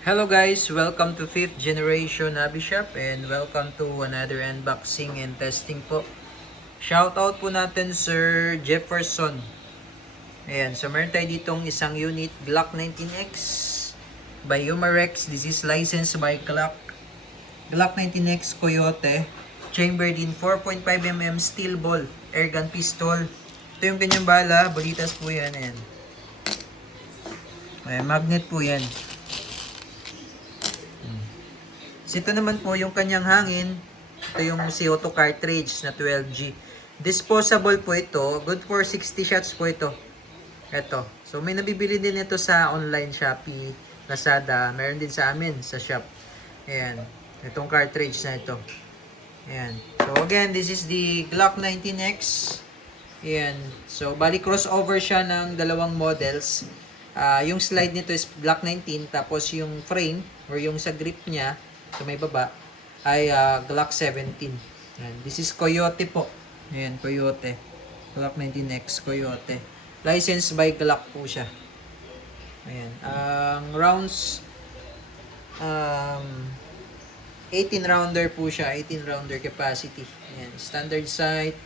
Hello guys, welcome to 5th Generation Hobby Shop and welcome to another unboxing and testing po. Shoutout po natin Sir Jefferson. Ayan, so meron tayo ditong isang unit Glock 19X by Umarex. This is licensed by Glock. Glock 19X Coyote. Chambered in 4.5mm steel ball airgun pistol. Ito yung kanyang bala, balitas po yan. Ayan, magnet po yan. Ito naman po yung kanyang hangin. Ito yung CO2 cartridge na 12G. Disposable po ito. Good for 60 shots po ito. Ito. So may nabibili din ito sa online Shopee, Lazada. Meron din sa amin sa shop. Ayan. Itong cartridge na ito. Ayan. So again, this is the Glock 19X. Ayan. So bali crossover siya ng dalawang models. Yung slide nito is Glock 19. Tapos yung frame or yung sa grip niya sa may baba ay Glock 17. Ayan. This is Coyote po. Ayan, Coyote. Glock 19X Coyote. Licensed by Glock po siya. Ayan. Ang rounds 18 rounder po siya. 18 rounder capacity. Ayan. Standard sight.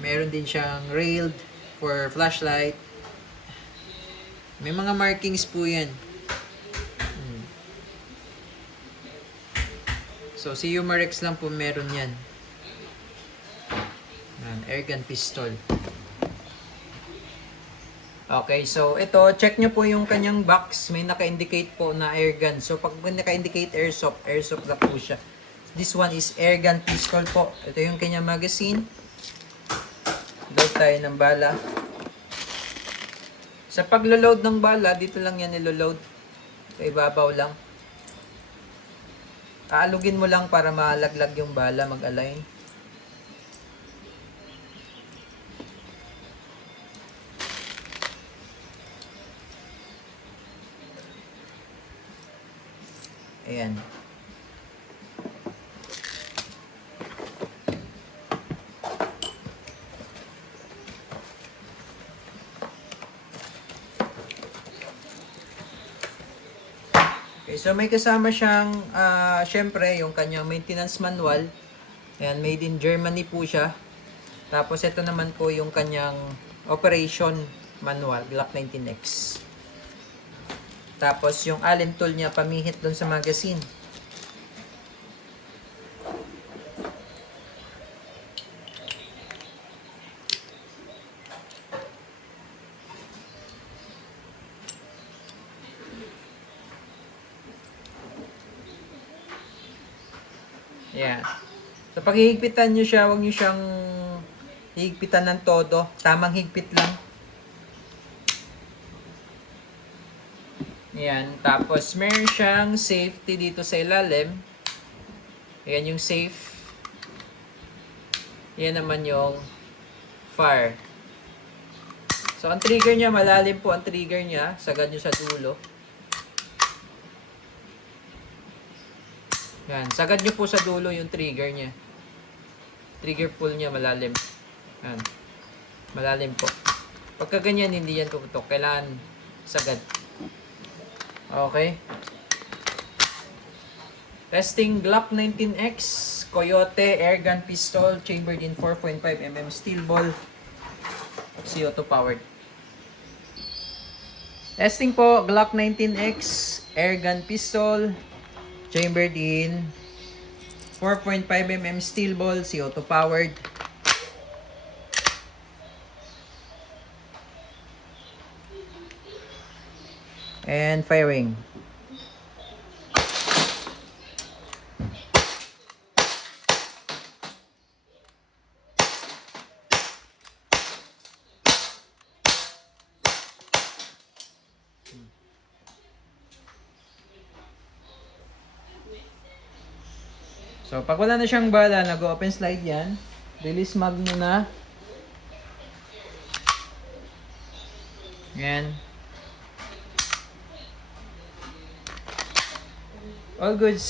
Meron din siyang railed for flashlight. May mga markings po yan. So, si Umarex lang po meron yan. Airgun pistol. Okay, so ito, check nyo po yung kanyang box. May naka-indicate po na airgun. So, pag naka-indicate airsoft na po siya. This one is airgun pistol po. Ito yung kanyang magazine. Load tayo ng bala. Sa paglo-load ng bala, dito lang yan nilo-load. Sa ibabaw lang. Aalugin mo lang para malaglag yung bala, mag-align. Ayan. Okay, so may kasama siyang, syempre, yung kanyang maintenance manual. Ayan, made in Germany po siya. Tapos ito naman po yung kanyang operation manual, Glock 19X. Tapos yung Allen tool niya, pamihit dun sa magazine. Ayan. So pag hihigpitan nyo siya, huwag nyo siyang hihigpitan ng todo. Tamang higpit lang. Ayan. Tapos meron siyang safety dito sa ilalim. Ayan yung safe. Ayan naman yung fire. So ang trigger niya, malalim po ang trigger niya. Sagad nyo sa dulo. Yan, sagad nyo po sa dulo yung trigger niya. Trigger pull niya malalim. Yan. Malalim po. Pagka ganyan, hindi yan puputok. Kailangan sagad. Okay. Testing Glock 19X Coyote airgun pistol chambered in 4.5mm steel ball. CO2 powered. Testing po Glock 19X airgun pistol chambered in 4.5mm steel ball, CO2 powered. And firing. So, pag wala na siyang bala, nag-open slide yan. Release mag muna. Yan. All goods.